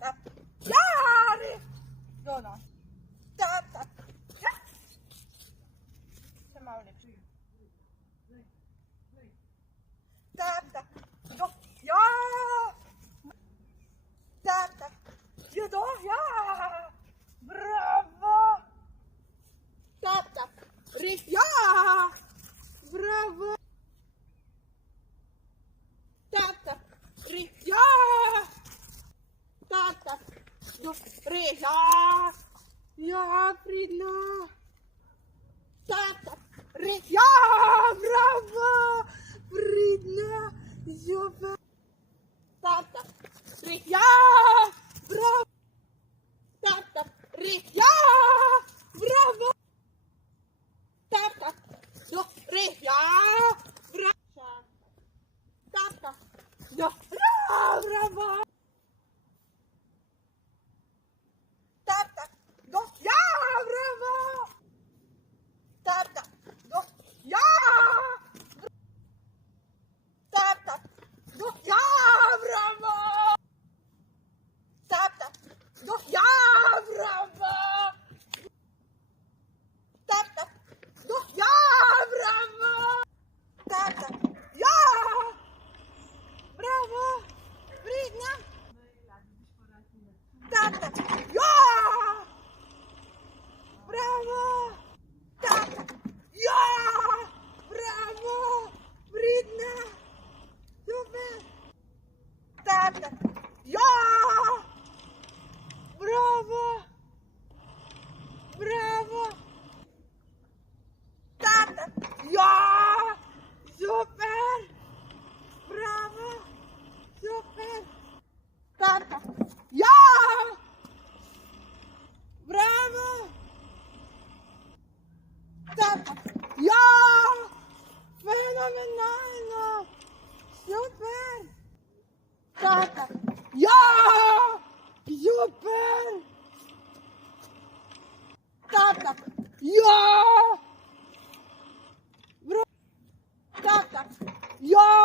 tap. Yari. Go no. Tap tap. Ja. Sen mä olin. Tap tap. Go. Ja. Tap tap. Ja då. Ja. Bravo. Tap tap. Riff. Ja. Bravo. Tap tap. Riff. Ja. Tap tap. Go. Riff. Ja. Ja, Frida. Tap tap. Riff. Ja. Bravo. Frida. Super. Tap tap. Riff. Ja. Bravo. Tap tap. Riff. Ja. Bravo. Tap tap. Go. Riff. Ja. Bravo. Tap tap. Go. Bravo. Tap tap. Go. Ja. Bravo. Tap tap. Go. Ja. Tap tap. Go. Ja. Bravo. Tap tap. Go. Ja. Bravo. Tap tap. Go. Ja. Bravo. Tap tap. Ja. Bravo. Frida. Tap tap. Ja. Bravo. Tap tap. Ja. Bravo. Frida. Super. Tap tap. Ja. Bravo. Bravo. Tap tap. Ja. Super. Bravo. Super. Tap tap. Ja. Bravo. Tap tap. Ja. Fenomenal. Super. Tap tap. Ja. Super. Tap tap. Ja. Bra. Tap tap. Ja.